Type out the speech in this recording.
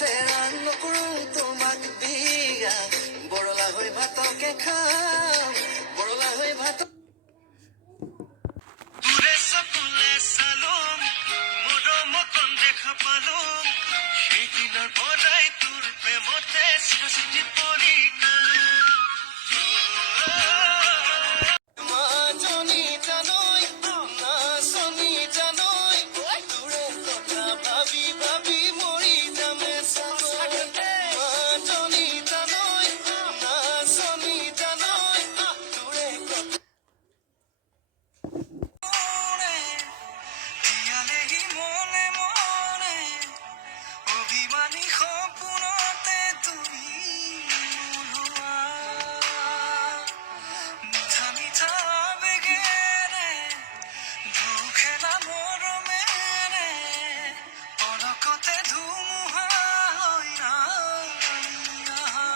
চেৰাং নকৰোঁ তোমাক বিয়া বৰলা হৈ ভাতকে খাম বৰলা হৈ ভাত তোৰে চকুলে চালোং মৰমকণ দেখা পালোং সেইদিনৰ পৰাই তোৰ প্ৰেমতে চিৰচিটি পৰি মাজনী জানৈ নাচনী জানৈ তোৰে কথা ভাবি ভাবি মৰি যামে চাগৈ মাজনী জানৈ নাচনী জানৈ তোৰে কথা তিয়ালেহি মনে মনে অভিমানী সপোনতে তুমি ওলোৱা মিঠা মিঠা আবেগেৰে দুখেলা মৰমেৰে পলকতে ধুমুহা হৈ নামি আহা